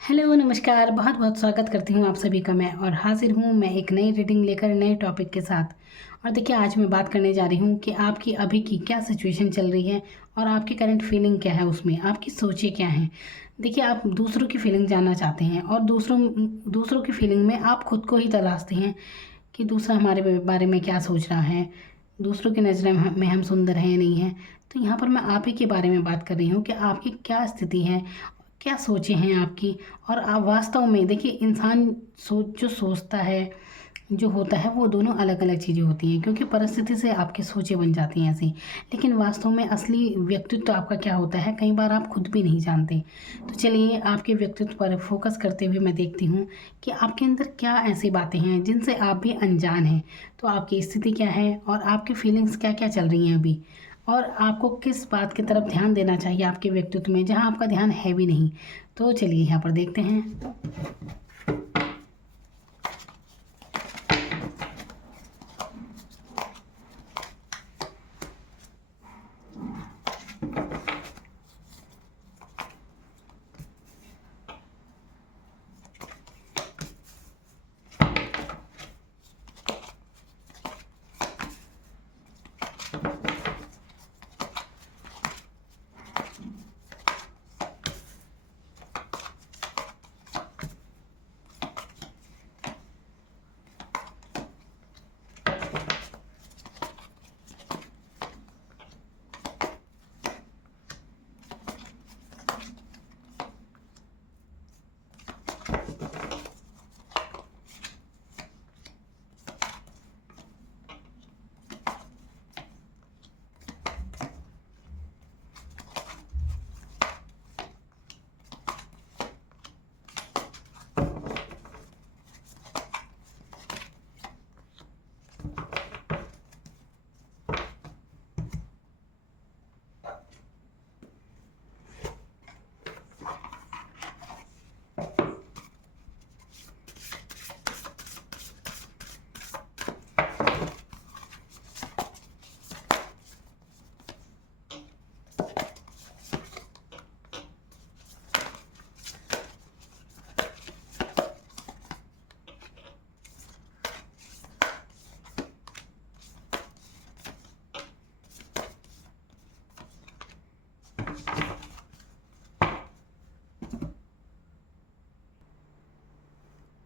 Hello नमस्कार, बहुत बहुत स्वागत करती हूँ आप सभी का मैं। और हाजिर हूँ मैं एक नई रीडिंग लेकर नए टॉपिक के साथ। और देखिए, आज मैं बात करने जा रही हूँ कि आपकी अभी की क्या सिचुएशन चल रही है और आपकी करंट फीलिंग क्या है, उसमें आपकी सोचें क्या हैं। देखिए, आप दूसरों की फीलिंग जानना चाहते हैं और दूसरों की फीलिंग में आप खुद को ही तलाशते हैं कि दूसरा हमारे बारे में क्या सोच रहा है, दूसरों की नज़र में हम सुंदर हैं या नहीं हैं। तो यहाँ पर मैं आप ही के बारे में बात कर रही हूँ कि आपकी क्या स्थिति है, क्या सोचें हैं आपकी। और आप वास्तव में देखिए, इंसान जो सोचता है, जो होता है, वो दोनों अलग अलग चीज़ें होती हैं, क्योंकि परिस्थिति से आपकी सोचें बन जाती हैं ऐसी। लेकिन वास्तव में असली व्यक्तित्व आपका क्या होता है, कई बार आप खुद भी नहीं जानते। तो चलिए, आपके व्यक्तित्व पर फोकस करते हुए मैं देखती हूँ कि आपके अंदर क्या ऐसी बातें हैं जिनसे आप भी अनजान हैं। तो आपकी स्थिति क्या है और आपकी फीलिंग्स क्या क्या चल रही हैं अभी, और आपको किस बात की तरफ ध्यान देना चाहिए आपके व्यक्तित्व में, जहाँ आपका ध्यान है भी नहीं। तो चलिए यहाँ पर देखते हैं।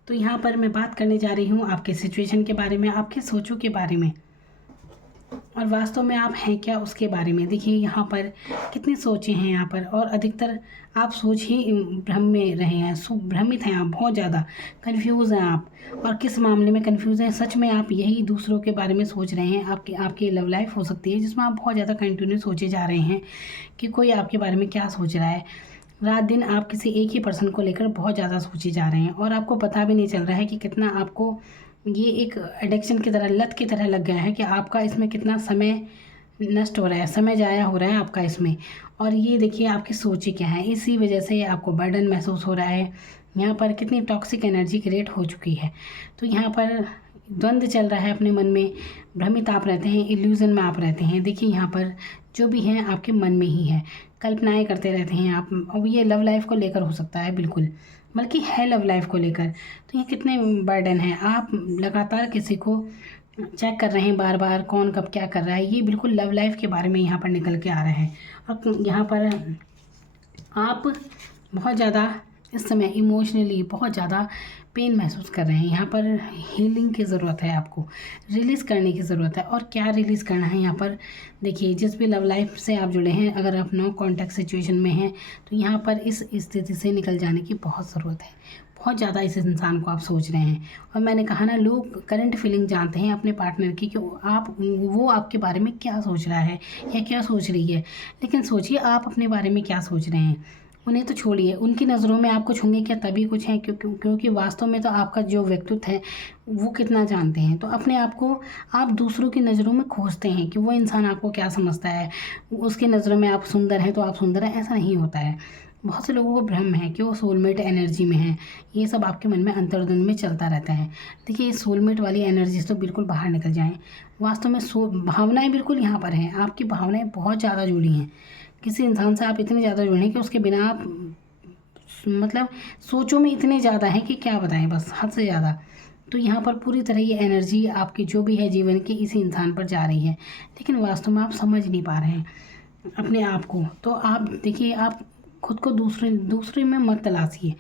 तो यहाँ पर मैं बात करने जा रही हूँ आपके सिचुएशन के बारे में, आपके सोचों के बारे में, और वास्तव में आप हैं क्या उसके बारे में। देखिए, यहाँ पर कितनी सोचें हैं यहाँ पर, और अधिकतर आप सोच ही भ्रम में रहे हैं, भ्रमित हैं आप, बहुत ज़्यादा कंफ्यूज हैं आप। और किस मामले में कंफ्यूज हैं, सच में आप यही दूसरों के बारे में सोच रहे हैं। आपकी लव लाइफ हो सकती है जिसमें आप बहुत ज़्यादा कंटिन्यू सोचे जा रहे हैं कि कोई आपके बारे में क्या सोच रहा है। रात दिन आप किसी एक ही पर्सन को लेकर बहुत ज़्यादा सोचे जा रहे हैं, और आपको पता भी नहीं चल रहा है कि कितना आपको ये एक एडिक्शन की तरह, लत की तरह लग गया है कि आपका इसमें कितना समय नष्ट हो रहा है, समय ज़ाया हो रहा है आपका इसमें। और ये देखिए, आपकी सोच क्या है, इसी वजह से आपको बर्डन महसूस हो रहा है। यहाँ पर कितनी टॉक्सिक एनर्जी क्रिएट हो चुकी है। तो यहाँ पर द्वंद्व चल रहा है अपने मन में, भ्रमित आप रहते हैं, इल्यूज़न में आप रहते हैं। देखिए, यहाँ पर जो भी है आपके मन में ही है, कल्पनाएं करते रहते हैं आप। अब ये लव लाइफ को लेकर हो सकता है, बिल्कुल, बल्कि है लव लाइफ को लेकर। तो ये कितने बर्डन है, आप लगातार किसी को चेक कर रहे हैं बार बार, कौन कब क्या कर रहा है। ये बिल्कुल लव लाइफ के बारे में यहाँ पर निकल के आ रहा है। और यहाँ पर आप बहुत ज़्यादा इस समय इमोशनली बहुत ज़्यादा पेन महसूस कर रहे हैं। यहाँ पर हीलिंग की ज़रूरत है, आपको रिलीज़ करने की ज़रूरत है। और क्या रिलीज़ करना है यहाँ पर, देखिए, जिस भी लव लाइफ से आप जुड़े हैं, अगर आप नो कॉन्टैक्ट सिचुएशन में हैं, तो यहाँ पर इस स्थिति से निकल जाने की बहुत ज़रूरत है। बहुत ज़्यादा इस इंसान को आप सोच रहे हैं। और मैंने कहा ना, लोग करंट फीलिंग जानते हैं अपने पार्टनर की, कि वो आपके बारे में क्या सोच रहा है या क्या सोच रही है। लेकिन सोचिए, आप अपने बारे में क्या सोच रहे हैं। उन्हें तो छोड़िए, उनकी नज़रों में आप कुछ होंगे क्या, तभी कुछ हैं, क्योंकि वास्तव में तो आपका जो व्यक्तित्व है वो कितना जानते हैं। तो अपने आप को आप दूसरों की नज़रों में खोजते हैं कि वो इंसान आपको क्या समझता है, उसकी नज़रों में आप सुंदर हैं तो आप सुंदर हैं, ऐसा नहीं होता है। बहुत से लोगों को भ्रम है कि वो सोलमेट एनर्जी में है। ये सब आपके मन में अंतर्द्वंद में चलता रहता है। देखिए, सोलमेट वाली एनर्जी से तो बिल्कुल बाहर निकल जाएं। वास्तव में भावनाएं बिल्कुल यहाँ पर हैं, आपकी भावनाएं बहुत ज़्यादा जुड़ी हैं। किसी इंसान से आप इतने ज़्यादा जुड़े हैं कि उसके बिना आप मतलब सोचों में इतने ज़्यादा हैं कि क्या बताएं, बस हद से ज़्यादा। तो यहाँ पर पूरी तरह ये एनर्जी आपकी जो भी है जीवन की इसी इंसान पर जा रही है, लेकिन वास्तव में आप समझ नहीं पा रहे हैं अपने आप को। तो आप देखिए, आप खुद को दूसरे दूसरे में मत तलाशिए,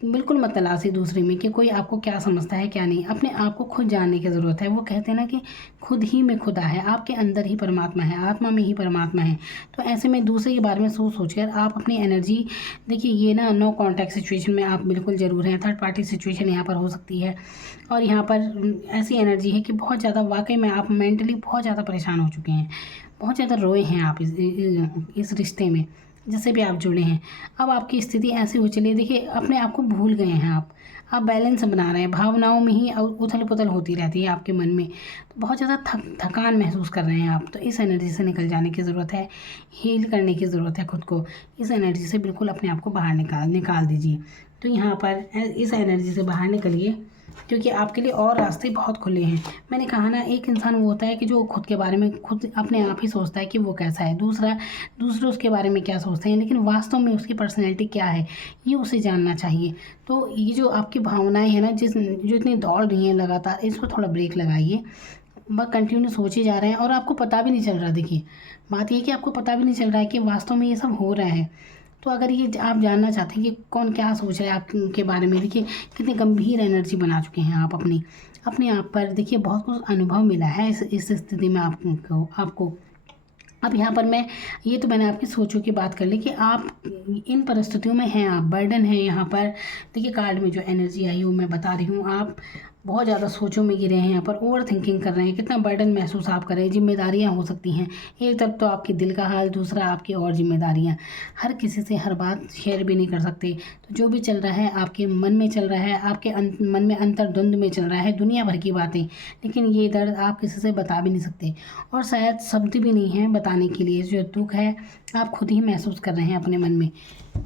बिल्कुल मत तलाशिए दूसरे में कि कोई आपको क्या समझता है क्या नहीं। अपने आप को खुद जानने की ज़रूरत है। वो कहते हैं ना कि खुद ही में खुदा है, आपके अंदर ही परमात्मा है, आत्मा में ही परमात्मा है। तो ऐसे में दूसरे के बारे में सोच कर आप अपनी एनर्जी, देखिए ये ना नो कॉन्टैक्ट सिचुएशन में आप बिल्कुल ज़रूर हैं। थर्ड पार्टी सिचुएशन यहाँ पर हो सकती है, और यहाँ पर ऐसी एनर्जी है कि बहुत ज़्यादा वाकई में आप मेंटली बहुत ज़्यादा परेशान हो चुके हैं, बहुत ज़्यादा रोए हैं आप इस रिश्ते में जिससे भी आप जुड़े हैं। अब आपकी स्थिति ऐसी हो चली है, देखिए अपने आप को भूल गए हैं आप बैलेंस बना रहे हैं, भावनाओं में ही उथल पुथल होती रहती है आपके मन में। तो बहुत ज़्यादा थकान महसूस कर रहे हैं आप। तो इस एनर्जी से निकल जाने की ज़रूरत है, हील करने की ज़रूरत है खुद को। इस एनर्जी से बिल्कुल अपने आप को बाहर निकाल दीजिए। तो यहाँ पर इस एनर्जी से बाहर निकलिए, क्योंकि आपके लिए और रास्ते बहुत खुले हैं। मैंने कहा ना, एक इंसान वो होता है कि जो खुद के बारे में खुद अपने आप ही सोचता है कि वो कैसा है, दूसरे उसके बारे में क्या सोचते हैं, लेकिन वास्तव में उसकी पर्सनैलिटी क्या है ये उसे जानना चाहिए। तो ये जो आपकी भावनाएं हैं ना, जो इतनी दौड़ रही हैं लगातार, इसको थोड़ा ब्रेक लगाइए। बस कंटिन्यू सोचे जा रहे हैं और आपको पता भी नहीं चल रहा। देखिए बात ये है कि आपको पता भी नहीं चल रहा है कि वास्तव में ये सब हो रहा है। तो अगर ये आप जानना चाहते हैं कि कौन क्या सोच रहा है आपके बारे में, देखिए कितनी गंभीर एनर्जी बना चुके हैं आप अपने आप पर। देखिए बहुत कुछ अनुभव मिला है इस स्थिति में आपको। अब यहाँ पर मैंने आपकी सोचों की बात कर ली कि आप इन परिस्थितियों में हैं, आप बर्डन हैं यहाँ पर। देखिए कार्ड में जो एनर्जी आई वो मैं बता रही हूँ। आप बहुत ज़्यादा सोचों में गिरे हैं, यहाँ पर ओवर थिंकिंग कर रहे हैं, कितना बर्डन महसूस आप कर रहे हैं। जिम्मेदारियाँ हो सकती हैं, एक तरफ तो आपके दिल का हाल, दूसरा आपकी और जिम्मेदारियाँ। हर किसी से हर बात शेयर भी नहीं कर सकते। तो जो भी चल रहा है आपके मन में चल रहा है, आपके मन में अंतर्द्वंद में चल रहा है दुनिया भर की बातें, लेकिन ये दर्द आप किसी से बता भी नहीं सकते, और शायद शब्द भी नहीं है बताने के लिए। जो दुख है आप खुद ही महसूस कर रहे हैं अपने मन में।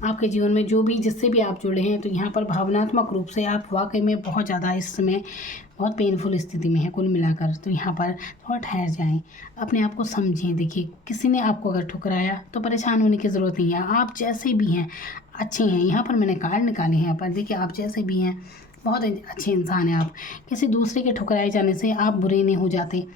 आपके जीवन में जो भी जिससे भी आप जुड़े हैं, तो यहाँ पर भावनात्मक रूप से आप वाकई में बहुत ज़्यादा इस समय बहुत पेनफुल स्थिति में है कुल मिलाकर। तो यहाँ पर थोड़ा ठहर जाएं, अपने आप को समझें। देखिए किसी ने आपको अगर ठुकराया तो परेशान होने की ज़रूरत नहीं है। आप जैसे भी हैं अच्छे हैं। यहाँ पर मैंने कार्ड निकाले हैं, यहाँ पर देखिए आप जैसे भी हैं बहुत अच्छे इंसान हैं आप। किसी दूसरे के ठुकराए जाने से आप बुरे नहीं हो जाते।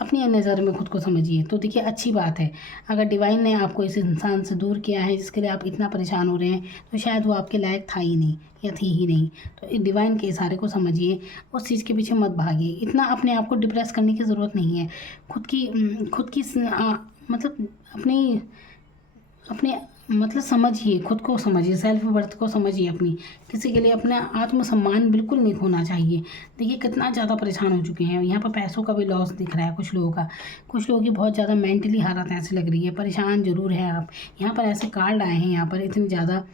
अपनी नज़र में खुद को समझिए। तो देखिए अच्छी बात है, अगर डिवाइन ने आपको इस इंसान से दूर किया है जिसके लिए आप इतना परेशान हो रहे हैं, तो शायद वो आपके लायक था ही नहीं या थी ही नहीं। तो डिवाइन के इशारे को समझिए, उस चीज़ के पीछे मत भागिए। इतना अपने आप को डिप्रेस करने की ज़रूरत नहीं है। खुद की मतलब अपने मतलब समझिए, खुद को समझिए, सेल्फ वर्थ को समझिए अपनी। किसी के लिए अपना आत्मसम्मान बिल्कुल नहीं खोना चाहिए। देखिए कितना ज़्यादा परेशान हो चुके हैं। यहाँ पर पैसों का भी लॉस दिख रहा है कुछ लोगों का, कुछ लोगों की बहुत ज़्यादा मेंटली हालत ऐसी लग रही है, परेशान ज़रूर है आप। यहाँ पर ऐसे कार्ड आए हैं, यहाँ पर इतनी ज़्यादा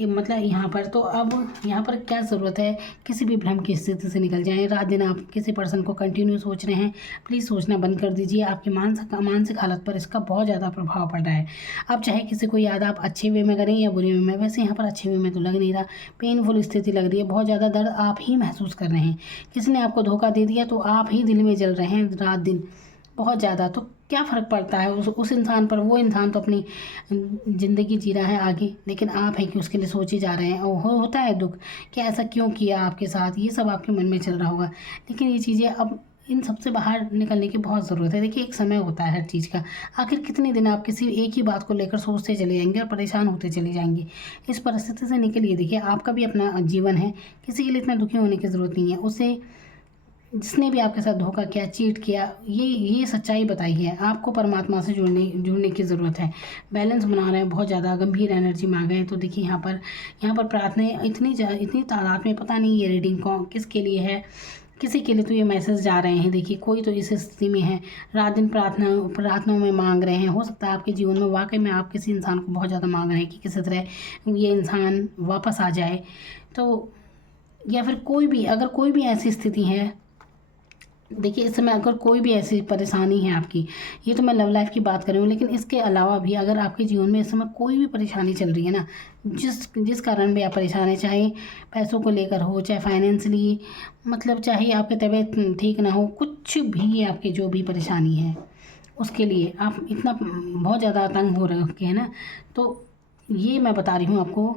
मतलब यहाँ पर तो अब यहाँ पर क्या ज़रूरत है, किसी भी भ्रम की स्थिति से निकल जाएं। रात दिन आप किसी पर्सन को कंटिन्यू सोच रहे हैं, प्लीज़ सोचना बंद कर दीजिए। आपकी मानसिक हालत पर इसका बहुत ज़्यादा प्रभाव पड़ रहा है। अब चाहे किसी को याद आप अच्छे वे में करें या बुरे वे में, वैसे यहाँ पर अच्छे वे में तो लग नहीं रहा। पेनफुल स्थिति लग रही है, बहुत ज़्यादा दर्द आप ही महसूस कर रहे हैं। किसी ने आपको धोखा दे दिया तो आप ही दिल में जल रहे हैं रात दिन बहुत ज़्यादा। तो क्या फ़र्क पड़ता है उस इंसान पर। वो इंसान तो अपनी ज़िंदगी जी रहा है आगे, लेकिन आप हैं कि उसके लिए सोचे जा रहे हैं। और होता है दुख कि ऐसा क्यों किया आपके साथ, ये सब आपके मन में चल रहा होगा। लेकिन ये चीज़ें अब इन सब से बाहर निकलने की बहुत ज़रूरत है। देखिए एक समय होता है हर चीज़ का। आखिर कितने दिन आप किसी एक ही बात को लेकर सोचते चले जाएंगे और परेशान होते चले जाएंगे। इस परिस्थिति से निकलिए। देखिए आपका भी अपना जीवन है, किसी के लिए इतना दुखी होने की ज़रूरत नहीं है। उसे जिसने भी आपके साथ धोखा किया, चीट किया, ये सच्चाई बताई है। आपको परमात्मा से जुड़ने की ज़रूरत है। बैलेंस बना रहे हैं, बहुत ज़्यादा गंभीर एनर्जी में आ गए। तो देखिए यहाँ पर प्रार्थनाएं इतनी तादाद में, पता नहीं ये रीडिंग किसके लिए है। किसी के लिए तो ये मैसेज जा रहे हैं। देखिए कोई तो इस स्थिति में है, रात दिन प्रार्थनाओं में मांग रहे हैं। हो सकता है आपके जीवन में वाकई में आप किसी इंसान को बहुत ज़्यादा मांग रहे हैं कि किसी तरह ये इंसान वापस आ जाए। तो या फिर अगर कोई भी ऐसी स्थिति है, देखिए इस समय अगर कोई भी ऐसी परेशानी है आपकी, ये तो मैं लव लाइफ की बात कर रही हूँ, लेकिन इसके अलावा भी अगर आपके जीवन में इस समय कोई भी परेशानी चल रही है ना, जिस कारण भी आप परेशान हैं, चाहे पैसों को लेकर हो, चाहे फाइनेंशियली, मतलब चाहे आपकी तबीयत ठीक ना हो, कुछ भी आपकी जो भी परेशानी है उसके लिए आप इतना बहुत ज़्यादा तंग हो रखे हैं ना, तो ये मैं बता रही हूँ आपको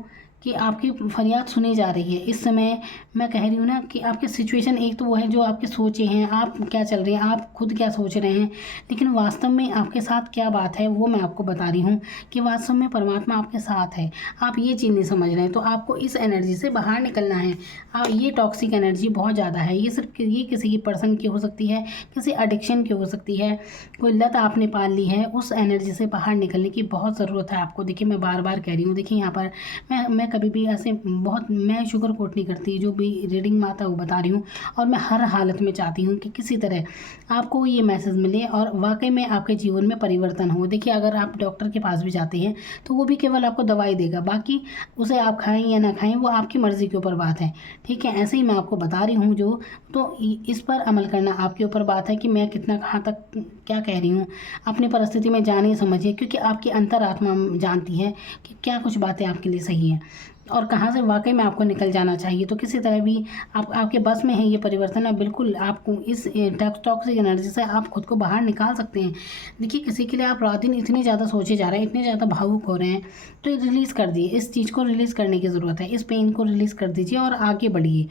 कि आपकी फरियाद सुनी जा रही है। इस समय मैं कह रही हूँ ना कि आपकी सिचुएशन एक तो वो है जो आपकी सोचे हैं, आप क्या चल रही हैं, आप खुद क्या सोच रहे हैं, लेकिन वास्तव में आपके साथ क्या बात है वो मैं आपको बता रही हूँ कि वास्तव में परमात्मा आपके साथ है। आप ये चीज़ नहीं समझ रहे हैं, तो आपको इस एनर्जी से बाहर निकलना है। ये टॉक्सिक एनर्जी बहुत ज़्यादा है। ये सिर्फ ये किसी की पर्सन की हो सकती है, किसी एडिक्शन की हो सकती है, कोई लत आपने पाल ली है। उस एनर्जी से बाहर निकलने की बहुत ज़रूरत है आपको। देखिए मैं बार बार कह रही हूँ, देखिए यहाँ पर मैं कभी भी ऐसे बहुत मैं शुगर कोट नहीं करती, जो भी रीडिंग में आता है वो बता रही हूँ। और मैं हर हालत में चाहती हूँ कि किसी तरह आपको ये मैसेज मिले और वाकई में आपके जीवन में परिवर्तन हो। देखिए अगर आप डॉक्टर के पास भी जाते हैं तो वो भी केवल आपको दवाई देगा, बाकी उसे आप खाएं या ना खाएं वो आपकी मर्ज़ी के ऊपर बात है। ठीक है, ऐसे ही मैं आपको बता रही हूँ जो, तो इस पर अमल करना आपके ऊपर बात है कि मैं कितना कहाँ तक क्या कह रही हूँ। अपनी परिस्थिति में जानिए समझिए, क्योंकि आपकी अंतरात्मा जानती है कि क्या कुछ बातें आपके लिए सही हैं और कहाँ से वाकई में आपको निकल जाना चाहिए। तो किसी तरह भी आपके बस में है ये परिवर्तन। अब बिल्कुल आपको इस टॉक्सिक एनर्जी से आप खुद को बाहर निकाल सकते हैं। देखिए किसी के लिए आप रात दिन इतने ज़्यादा सोचे जा रहे हैं, इतने ज़्यादा भावुक हो रहे हैं, तो रिलीज़ कर दिए। इस चीज़ को रिलीज़ करने की ज़रूरत है, इस पेन को रिलीज़ कर दीजिए और आगे बढ़िए।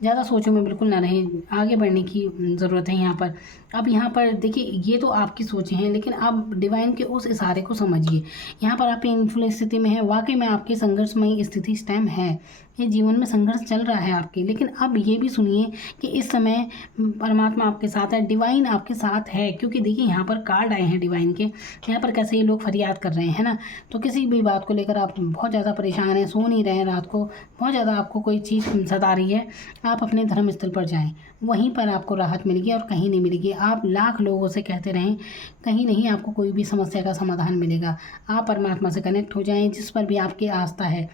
ज़्यादा सोचों में बिल्कुल ना रहें, आगे बढ़ने की ज़रूरत है यहाँ पर। अब यहाँ पर देखिए ये तो आपकी सोचें हैं, लेकिन आप डिवाइन के उस इशारे को समझिए। यहाँ पर आप पेनफुल स्थिति में है, वाकई में आपकी संघर्षमयी स्थिति इस टाइम है, ये जीवन में संघर्ष चल रहा है आपके। लेकिन अब ये भी सुनिए कि इस समय परमात्मा आपके साथ है, डिवाइन आपके साथ है। क्योंकि देखिए यहाँ पर कार्ड आए हैं डिवाइन के, यहाँ पर कैसे ये लोग फरियाद कर रहे हैं ना। तो किसी भी बात को लेकर आप बहुत ज़्यादा परेशान हैं, सो नहीं रहे हैं रात को, बहुत ज़्यादा आपको कोई चीज़ सता रही है, आप अपने धर्म स्थल पर जाएं, वहीं पर आपको राहत मिलेगी और कहीं नहीं मिलेगी। आप लाख लोगों से कहते रहें, कहीं नहीं आपको कोई भी समस्या का समाधान मिलेगा। आप परमात्मा से कनेक्ट हो जाएं, जिस पर भी आपकी आस्था है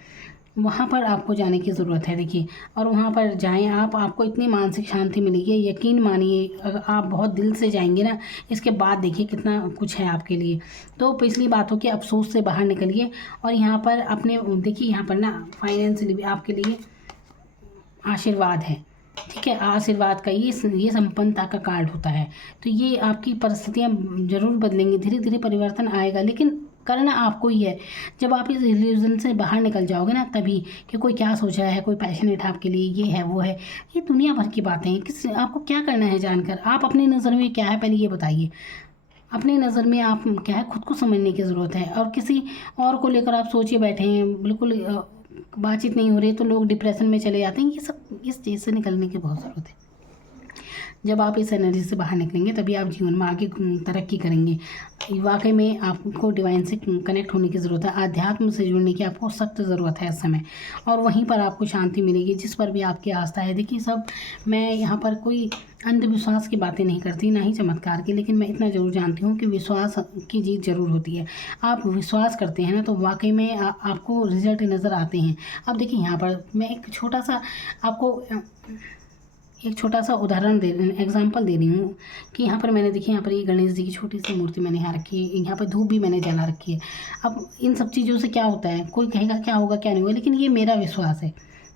वहाँ पर आपको जाने की ज़रूरत है। देखिए और वहाँ पर जाएं आप, आपको इतनी मानसिक शांति मिलेगी, यकीन मानिए। अगर आप बहुत दिल से जाएंगे ना, इसके बाद देखिए कितना कुछ है आपके लिए। तो पिछली बातों के अफसोस से बाहर निकलिए और यहाँ पर अपने देखिए यहाँ पर ना फाइनेंशियली भी आपके लिए आशीर्वाद है। ठीक है, आशीर्वाद का ये संपन्नता का कार्ड होता है। तो ये आपकी परिस्थितियाँ ज़रूर बदलेंगी, धीरे धीरे परिवर्तन आएगा, लेकिन करना आपको ही है। जब आप इस इल्यूजन से बाहर निकल जाओगे ना, तभी कि कोई क्या सोच रहा है, कोई पैशनेट आपके लिए ये है वो है, ये दुनिया भर की बातें हैं। किस आपको क्या करना है जानकर, आप अपनी नज़र में क्या है पहले ये बताइए। अपनी नज़र में आप क्या है, खुद को समझने की ज़रूरत है। और किसी और को लेकर आप सोचे बैठे हैं, बिल्कुल बातचीत नहीं हो रही, तो लोग डिप्रेशन में चले जाते हैं। ये सब इस चीज़ से निकलने की बहुत ज़रूरत है। जब आप इस एनर्जी से बाहर निकलेंगे तभी आप जीवन में आगे तरक्की करेंगे। वाकई में आपको डिवाइन से कनेक्ट होने की ज़रूरत है, आध्यात्म से जुड़ने की आपको सख्त ज़रूरत है इस समय, और वहीं पर आपको शांति मिलेगी जिस पर भी आपकी आस्था है। देखिए सब, मैं यहाँ पर कोई अंधविश्वास की बातें नहीं करती, ना ही चमत्कार की, लेकिन मैं इतना ज़रूर जानती हूँ कि विश्वास की जीत ज़रूर होती है। आप विश्वास करते हैं ना, तो वाकई में आपको रिजल्ट नज़र आते हैं। अब देखिए यहाँ पर मैं एक छोटा सा उदाहरण एग्जांपल दे रही हूँ कि यहाँ पर मैंने देखिए, यहाँ पर ये गणेश जी की छोटी सी मूर्ति मैंने यहाँ रखी है, यहाँ पर धूप भी मैंने जला रखी है। अब इन सब चीज़ों से क्या होता है, कोई कहेगा क्या होगा क्या नहीं होगा, लेकिन ये मेरा विश्वास है,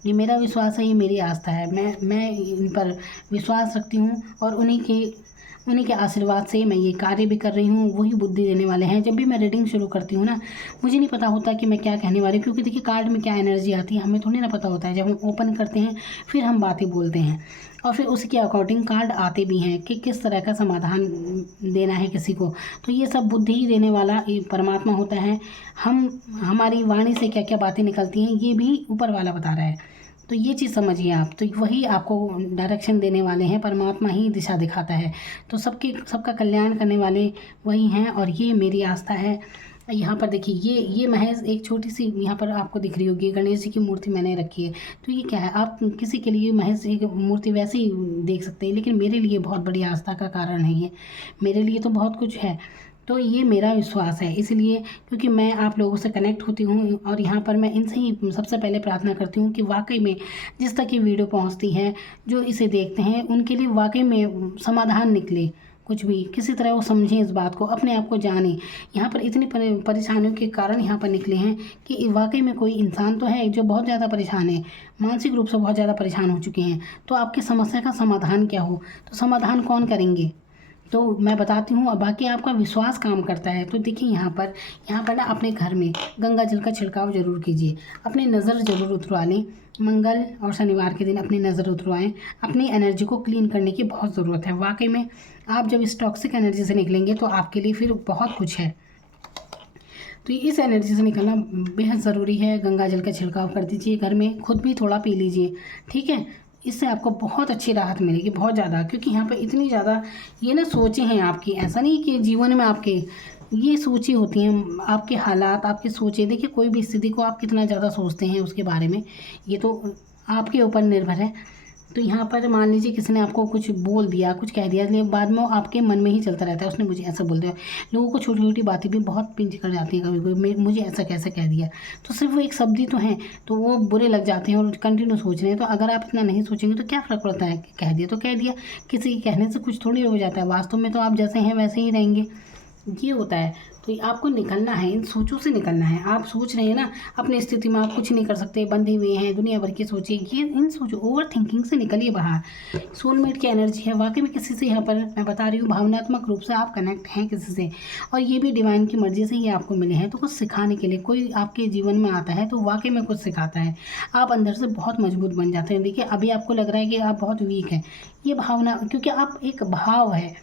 ये मेरा विश्वास है, ये मेरी आस्था है। मैं इन पर विश्वास रखती हूँ और उन्हीं के आशीर्वाद से मैं ये कार्य भी कर रही हूँ। वही बुद्धि देने वाले हैं। जब भी मैं रीडिंग शुरू करती हूँ ना, मुझे नहीं पता होता कि मैं क्या कहने वाली हूँ, क्योंकि देखिए कार्ड में क्या एनर्जी आती है हमें थोड़ी ना पता होता है। जब हम ओपन करते हैं फिर हम बातें बोलते हैं और फिर उसके अकॉर्डिंग कार्ड आते भी हैं कि किस तरह का समाधान देना है किसी को। तो ये सब बुद्धि ही देने वाला परमात्मा होता है। हमारी वाणी से क्या क्या बातें निकलती हैं ये भी ऊपर वाला बता रहा है। तो ये चीज़ समझिए आप, तो वही आपको डायरेक्शन देने वाले हैं, परमात्मा ही दिशा दिखाता है। तो सबका कल्याण करने वाले वही हैं और ये मेरी आस्था है। यहाँ पर देखिए ये महज एक छोटी सी यहाँ पर आपको दिख रही होगी गणेश जी की मूर्ति मैंने रखी है। तो ये क्या है, आप किसी के लिए महज एक मूर्ति वैसे ही देख सकते हैं, लेकिन मेरे लिए बहुत बड़ी आस्था का कारण है ये, मेरे लिए तो बहुत कुछ है। तो ये मेरा विश्वास है, इसलिए क्योंकि मैं आप लोगों से कनेक्ट होती हूँ और यहाँ पर मैं इनसे ही सबसे पहले प्रार्थना करती हूँ कि वाकई में जिस तक ये वीडियो पहुँचती है, जो इसे देखते हैं, उनके लिए वाकई में समाधान निकले। कुछ भी किसी तरह वो समझें इस बात को, अपने आप को जानें। यहाँ पर इतनी परेशानियों के कारण यहाँ पर निकले हैं कि वाकई में कोई इंसान तो है जो बहुत ज़्यादा परेशान है, मानसिक रूप से बहुत ज़्यादा परेशान हो चुके हैं। तो आपकी समस्या का समाधान क्या हो, तो समाधान कौन करेंगे, तो मैं बताती हूँ। अब बाकी आपका विश्वास काम करता है। तो देखिए यहाँ पर ना अपने घर में गंगा जल का छिड़काव ज़रूर कीजिए। अपनी नज़र ज़रूर उतरवा लें। मंगल और शनिवार के दिन अपनी नज़र उतरवाएं। अपनी एनर्जी को क्लीन करने की बहुत ज़रूरत है। वाकई में आप जब इस टॉक्सिक एनर्जी से निकलेंगे तो आपके लिए फिर बहुत कुछ है। तो इस एनर्जी से निकलना बेहद ज़रूरी है। गंगा जल का छिड़काव कर दीजिए घर में, खुद भी थोड़ा पी लीजिए, ठीक है। इससे आपको बहुत अच्छी राहत मिलेगी, बहुत ज़्यादा, क्योंकि यहाँ पे इतनी ज़्यादा ये ना सोचें हैं आपकी। ऐसा नहीं कि जीवन में आपके ये सोचें होती हैं, आपके हालात, आपकी सोचें। देखिए कोई भी स्थिति को आप कितना ज़्यादा सोचते हैं उसके बारे में, ये तो आपके ऊपर निर्भर है। तो यहाँ पर मान लीजिए किसी ने आपको कुछ बोल दिया, कुछ कह दिया, लेकिन बाद में वो आपके मन में ही चलता रहता है, उसने मुझे ऐसा बोल दिया। लोगों को छोटी छोटी बातें भी बहुत पिंच कर जाती हैं, कभी कभी मुझे ऐसा कैसे कह दिया। तो सिर्फ वो एक शब्द ही तो हैं, तो वो बुरे लग जाते हैं और कंटिन्यू सोच रहे हैं। तो अगर आप इतना नहीं सोचेंगे तो क्या फ़र्क पड़ता है, कह दिया तो कह दिया, किसी के कहने से कुछ थोड़ी हो जाता है। वास्तव में तो आप जैसे हैं वैसे ही रहेंगे, ये होता है। तो आपको निकलना है, इन सोचों से निकलना है। आप सोच रहे हैं ना अपनी स्थिति में आप कुछ नहीं कर सकते, बंधे हुए हैं, दुनिया भर की सोचिए, ये इन सोचो, ओवर थिंकिंग से निकलिए बाहर। सोलमेट की एनर्जी है, वाकई में किसी से यहाँ पर मैं बता रही हूँ भावनात्मक रूप से आप कनेक्ट हैं किसी से, और ये भी डिवाइन की मर्जी से ही आपको मिले हैं। तो कुछ सिखाने के लिए कोई आपके जीवन में आता है तो वाकई में कुछ सिखाता है। आप अंदर से बहुत मजबूत बन जाते हैं। देखिए अभी आपको लग रहा है कि आप बहुत वीक हैं, ये भावना, क्योंकि आप एक भाव है।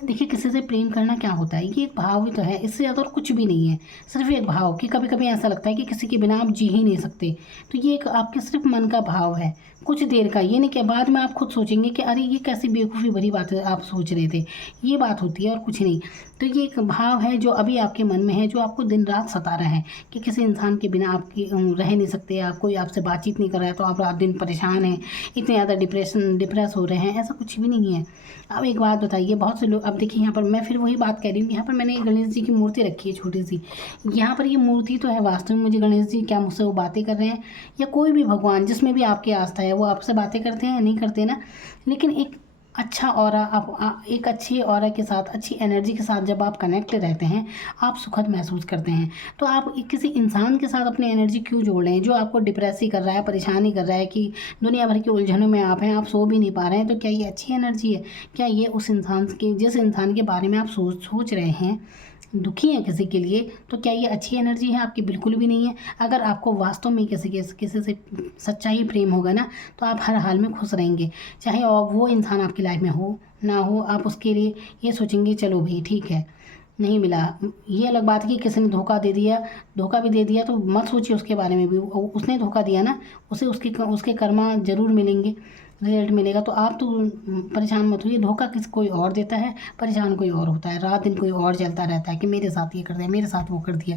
देखिए किसी से प्रेम करना क्या होता है, ये एक भाव ही तो है, इससे ज़्यादा और कुछ भी नहीं है। सिर्फ एक भाव कि कभी कभी ऐसा लगता है कि किसी के बिना आप जी ही नहीं सकते। तो ये एक आपके सिर्फ मन का भाव है, कुछ देर का। ये नहीं कि बाद में आप खुद सोचेंगे कि अरे ये कैसी बेवकूफ़ी भरी बात आप सोच रहे थे, ये बात होती है और कुछ नहीं। तो ये एक भाव है जो अभी आपके मन में है, जो आपको दिन रात सता रहा है कि किसी इंसान के बिना आपकी रह नहीं सकते, आप कोई आपसे बातचीत नहीं कर रहा है तो आप रात दिन परेशान हैं, इतने ज़्यादा डिप्रेस हो रहे हैं। ऐसा कुछ भी नहीं है। अब एक बात बताइए, बहुत से लोग, अब देखिए यहाँ पर मैं फिर वही बात कह रही हूँ, यहाँ पर मैंने गणेश जी की मूर्ति रखी है छोटी सी। यहाँ पर ये मूर्ति तो है, वास्तव में मुझे गणेश जी क्या मुझसे वो बातें कर रहे हैं, या कोई भी भगवान जिसमें भी आपकी आस्था है वो आपसे बातें करते हैं, नहीं करते ना। लेकिन एक अच्छा ऑरा, आप एक अच्छी ऑरा के साथ, अच्छी एनर्जी के साथ जब आप कनेक्ट रहते हैं, आप सुखद महसूस करते हैं। तो आप किसी इंसान के साथ अपनी एनर्जी क्यों जोड़ रहे हैं जो आपको डिप्रेस ही कर रहा है, परेशान ही कर रहा है, कि दुनिया भर की उलझनों में आप हैं, आप सो भी नहीं पा रहे हैं। तो क्या ये अच्छी एनर्जी है? क्या ये उस इंसान के, जिस इंसान के बारे में आप सोच रहे हैं, दुखी हैं किसी के लिए, तो क्या ये अच्छी एनर्जी है आपकी? बिल्कुल भी नहीं है। अगर आपको वास्तव में किसी से सच्चा ही प्रेम होगा ना, तो आप हर हाल में खुश रहेंगे, चाहे वो इंसान आपकी लाइफ में हो ना हो। आप उसके लिए ये सोचेंगे चलो भाई ठीक है, नहीं मिला। ये अलग बात है कि किसी ने धोखा दे दिया, धोखा भी दे दिया तो मत सोचिए उसके बारे में भी, उसने धोखा दिया ना, उसे उसके कर्मा ज़रूर मिलेंगे, रिजल्ट मिलेगा। तो आप तो परेशान मत होइए। धोखा कोई और देता है, परेशान कोई और होता है, रात दिन कोई और चलता रहता है कि मेरे साथ ये कर दिया, मेरे साथ वो कर दिया।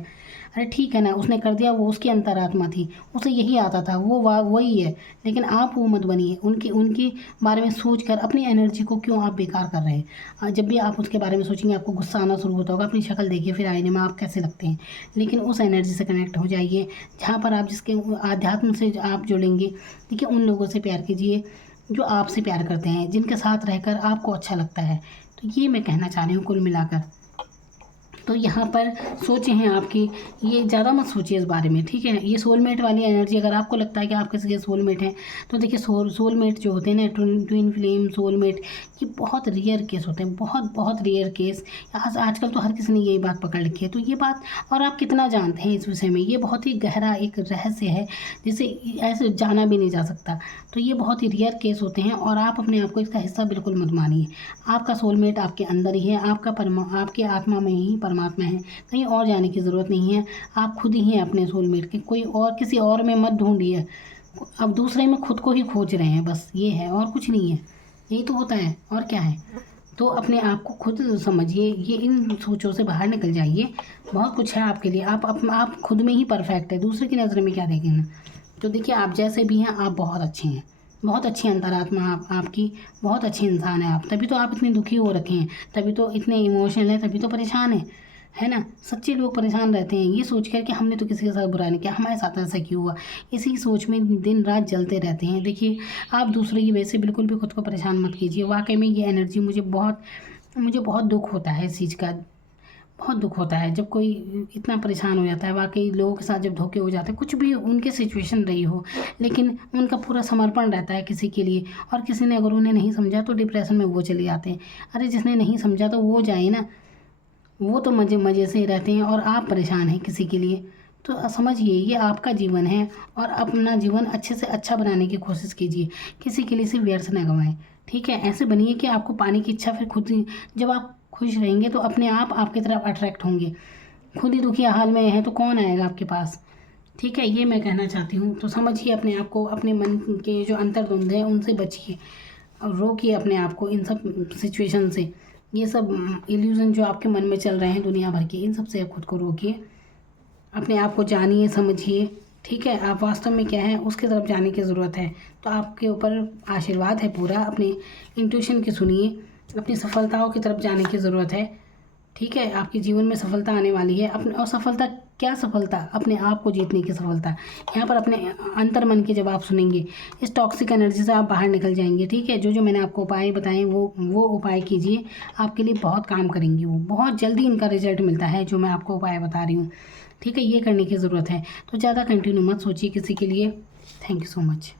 अरे ठीक है ना, उसने कर दिया, वो उसकी अंतरात्मा थी, उसे यही आता था, वो वही है। लेकिन आप वो मत बनिए, उनके बारे में सोच कर अपनी एनर्जी को क्यों आप बेकार कर रहे हैं। जब भी आप उसके बारे में सोचेंगे आपको गुस्सा आना शुरू होता होगा। अपनी शक्ल देखिए फिर आईने में, आप कैसे लगते हैं। लेकिन उस एनर्जी से कनेक्ट हो जाइए जहाँ पर आप, जिसके आध्यात्म से आप जुड़ेंगे। देखिए उन लोगों से प्यार कीजिए जो आपसे प्यार करते हैं, जिनके साथ रहकर आपको अच्छा लगता है। तो ये मैं कहना चाह रही हूँ कुल मिलाकर। तो यहाँ पर सोचें हैं आपकी, ये ज़्यादा मत सोचिए इस बारे में, ठीक है। ये सोलमेट वाली एनर्जी, अगर आपको लगता है कि आप किसी के सोलमेट हैं, तो देखिए सोलमेट जो होते हैं ना, ट्विन फ्लेम सोलमेट, ये बहुत रेयर केस होते हैं, बहुत रेयर केस। आजकल तो हर किसी ने यही बात पकड़ रखी है। तो ये बात, और आप कितना जानते हैं इस विषय में, ये बहुत ही गहरा एक रहस्य है जिसे ऐसे जाना भी नहीं जा सकता। तो ये बहुत ही रेयर केस होते हैं, और आप अपने आप को इसका हिस्सा बिल्कुल मत मानिए। आपका सोलमेट आपके अंदर ही है, आपके आत्मा में ही परमात्मा है, कहीं और जाने की ज़रूरत नहीं है। आप खुद ही हैं अपने सोलमेट के, कोई और किसी और में मत ढूंढिए। अब दूसरे में खुद को ही खोज रहे हैं, बस ये है और कुछ नहीं है। यही तो होता है और क्या है। तो अपने आप को खुद समझिए, ये इन सोचों से बाहर निकल जाइए। बहुत कुछ है आपके लिए, आप खुद में ही परफेक्ट है, दूसरे की नज़र में क्या देखेंगे। तो देखिए आप जैसे भी हैं, आप बहुत अच्छे हैं, बहुत अच्छी अंतरात्मा आपकी, बहुत अच्छे इंसान है आप। तभी तो आप इतने दुखी हो रखे हैं, तभी तो इतने इमोशनल हैं, तभी तो परेशान हैं, है ना। सच्चे लोग परेशान रहते हैं ये सोच कर कि हमने तो किसी के साथ बुरा नहीं किया, हमारे साथ ऐसा क्यों हुआ। इसी सोच में दिन रात जलते रहते हैं। देखिए आप दूसरे की वजह से बिल्कुल भी खुद को परेशान मत कीजिए। वाकई में ये एनर्जी मुझे बहुत दुख होता है इस चीज़ का। बहुत दुख होता है जब कोई इतना परेशान हो जाता है। वाकई लोगों के साथ जब धोखे हो जाते हैं, कुछ भी उनकी सिचुएशन रही हो, लेकिन उनका पूरा समर्पण रहता है किसी के लिए, और किसी ने अगर उन्हें नहीं समझा तो डिप्रेशन में वो चले जाते हैं। अरे जिसने नहीं समझा तो वो जाए ना, वो तो मज़े मज़े से ही रहते हैं, और आप परेशान हैं किसी के लिए। तो समझिए ये आपका जीवन है, और अपना जीवन अच्छे से अच्छा बनाने की कोशिश कीजिए, किसी के लिए सिर्फ व्यर्थ न गंवाएं। ठीक है, ऐसे बनिए कि आपको पाने की इच्छा फिर खुद ही, जब आप खुश रहेंगे तो अपने आप आपकी तरफ अट्रैक्ट होंगे। खुद ही दुखी हाल में हैं तो कौन आएगा आपके पास। ठीक है, ये मैं कहना चाहती हूँ। तो समझिए अपने आप को, अपने मन के जो अंतर्द्वंद हैं उनसे बचिए, और रोकिए अपने आप को इन सब सिचुएशन से। ये सब इल्यूज़न जो आपके मन में चल रहे हैं दुनिया भर के, इन सब से खुद को रोकिए। अपने आप को जानिए, समझिए। ठीक है, आप वास्तव में क्या है उसकी तरफ जाने की ज़रूरत है। तो आपके ऊपर आशीर्वाद है पूरा, अपने इंट्यूशन की सुनिए, अपनी सफलताओं की तरफ जाने की ज़रूरत है। ठीक है, आपके जीवन में सफलता आने वाली है। अपने, और सफलता क्या सफलता, अपने आप को जीतने की सफलता। यहाँ पर अपने अंतर मन के जब आप सुनेंगे, इस टॉक्सिक एनर्जी से आप बाहर निकल जाएंगे। ठीक है, जो मैंने आपको उपाय बताए वो उपाय कीजिए, आपके लिए बहुत काम करेंगे। वो बहुत जल्दी इनका रिजल्ट मिलता है जो मैं आपको उपाय बता रही हूँ। ठीक है, ये करने की ज़रूरत है। तो ज़्यादा कंटिन्यू मत सोचिए किसी के लिए। Thank you so much.